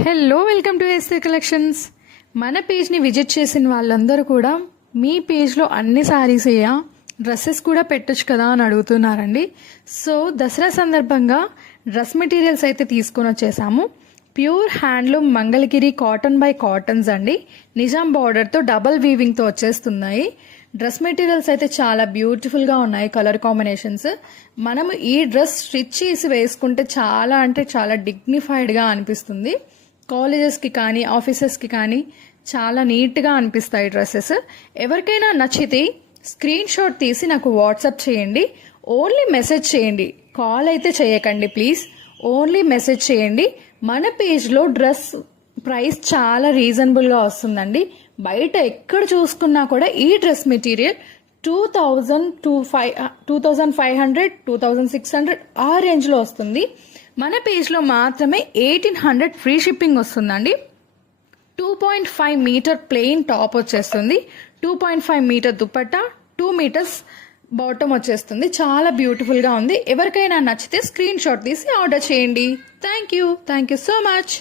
Hello, welcome to SC collections. మన పేజ్ని visit చేసిన వాళ్ళందరూ కూడా మీ పేజ్లో అన్ని సారీస్ అయ్యా డ్రెస్సెస్ కూడా పెట్టొచ్చు కదా అని అడుగుతున్నారండి. సో దసరా సందర్భంగా డ్రెస్ మెటీరియల్స్ అయితే తీసుకొని వచ్చేసాము. Pure handloom Mangalagiri cotton by cottons అండి. నిజాం బార్డర్తో డబల్ వీవింగ్తో వచ్చేస్తున్నాయి. డ్రెస్ మెటీరియల్స్ అయితే చాలా బ్యూటిఫుల్గా ఉన్నాయి. కలర్ కాంబినేషన్స్ మనం ఈ డ్రెస్ స్టిచ్ చేసి వేసుకుంటే చాలా అంటే చాలా డిగ్నిఫైడ్గా అనిపిస్తుంది. కాలేజెస్కి కానీ ఆఫీసెస్కి కానీ చాలా నీట్గా అనిపిస్తాయి డ్రెస్సెస్. ఎవరికైనా నచ్చితే స్క్రీన్ షాట్ తీసి నాకు వాట్సాప్ చేయండి. ఓన్లీ మెసేజ్ చేయండి, కాల్ అయితే చేయకండి ప్లీజ్. ఓన్లీ మెసేజ్ చేయండి. మన పేజ్లో డ్రెస్ ప్రైస్ చాలా రీజనబుల్గా వస్తుందండి. బయట ఎక్కడ చూసుకున్నా కూడా ఈ డ్రెస్ మెటీరియల్ 2500 2600 ఆ రేంజ్లో వస్తుంది. మన పేజ్లో మాత్రమే 1800 ఫ్రీ షిప్పింగ్ వస్తుందండి. 2.5 మీటర్ ప్లెయిన్ టాప్ వచ్చేస్తుంది, 2.5 మీటర్ దుపట్టా, 2 మీటర్స్ బాటమ్ వచ్చేస్తుంది. చాలా బ్యూటిఫుల్గా ఉంది. ఎవరికైనా నచ్చితే స్క్రీన్ షాట్ తీసి ఆర్డర్ చేయండి. Thank you so much.